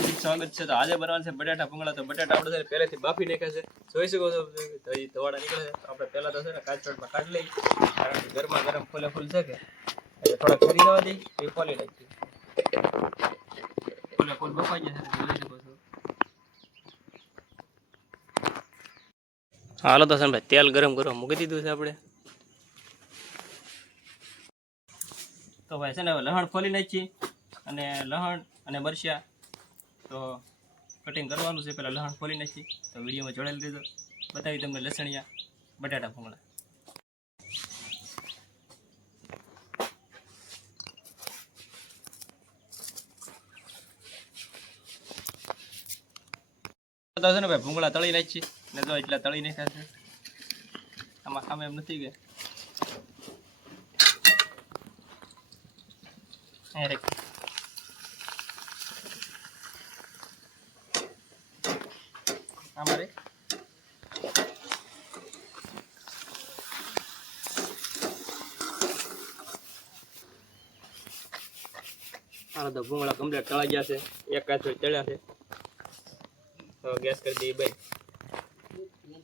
હાર્દિક સ્વાગત છે. તો આજે બનાવવાનું છે બટાટા ભૂંગળા. તો બટાટા આપણે છે પહેલેથી બાફી નાખ્યા છે. જોઈ શકો છો, તો એ ધોવાડા નીકળે છે. આપણે પહેલાં તો છે ને કાચપટમાં કાઢી લઈ કારણ કે ગરમા ગરમ ફૂલે ફૂલ છે કે. એટલે થોડા ખરી રહેવા દઈ એ ફોલી નાખી ફૂલે ફૂલ બફાઈ છે જોઈ શકો છો. હાલો તો ભાઈ તેલ ગરમ કરવા મૂકી દીધું છે આપણે. તો ભાઈ છે ને લહણ ફોલી નાખીએ. અને લહણ અને મરચાં તો કટિંગ કરવાનું છે, પહેલાં લહણ ખોલી નાખી, તો વિડીયોમાં જોડાઈ દેજો બતાવી તમને લસણિયા, બટાટા ભૂંગળા. બધા છે ને ભાઈ, ભૂંગળા તળી નાખી. ને તો એટલા તળી નાખ્યા છે. આમાં સામે એમ નથી કે. અમારે હાલો તો ભૂંગળા કમ્પ્લેટ તળા ગયા છે. એક કાચો ચડ્યા છે. હવે ગેસ કરી દઈએ ભાઈ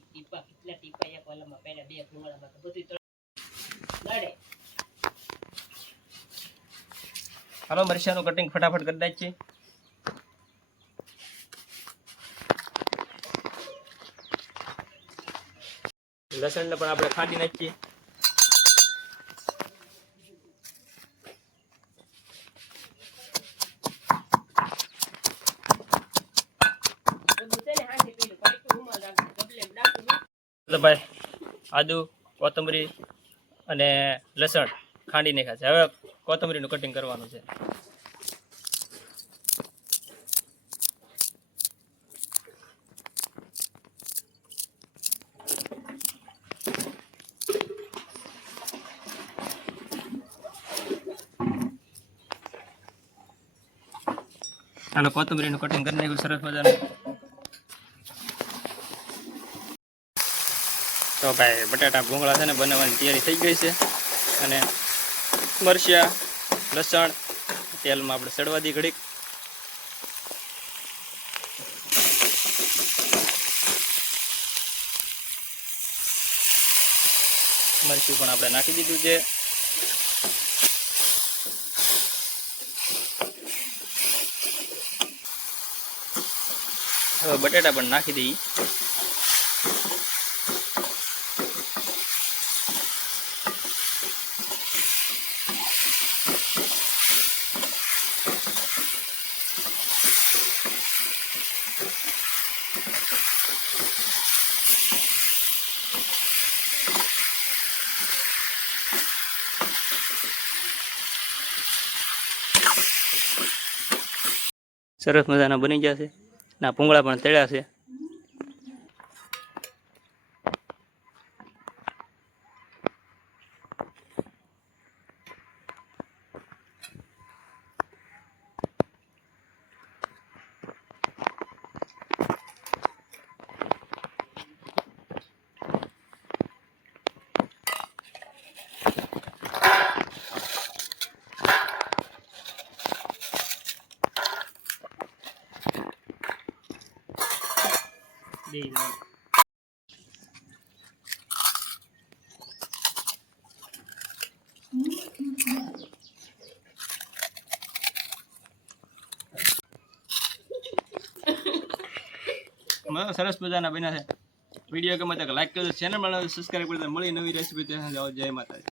ટીપા કેટલા ટીપા એક વાલામાં પહેલા બે ભૂંગળામાં તો બધું તળ- હાલો મરચાનું કટિંગ ફટાફટ કરી નાખીએ. લસણને પણ આપણે ખાંડી નાખીએ. ને ભાઈ, આદુ, કોથમરી અને લસણ ખાંડી નાખ્યા છે. હવે કોથમરીનું કટિંગ કરવાનું છે. હાલો કોથમરીનું કટિંગ કરી નાખ્યું, સરસ મજાનું. તો ભાઈ, બટાટા ભૂંગળા છે ને બનાવવાની તૈયારી થઈ ગઈ છે. અને મરચાં, લસણ, તેલમાં આપણે સડવા દી ઘડીક. મરચું પણ આપણે નાખી દીધું છે. હવે બટેટા પણ નાખી દઈએ. સરસ મજાના બની છે. ના પૂંગળા પણ તળ્યા છે. મ- સરસ મજાના બન્યા છે. વીડિયો ગમે તો લાઈક કરજો ચેનલ બનાવજો સબસ્ક્રાઈબ કરજો મળી નવી રેસીપી જય માતાજી.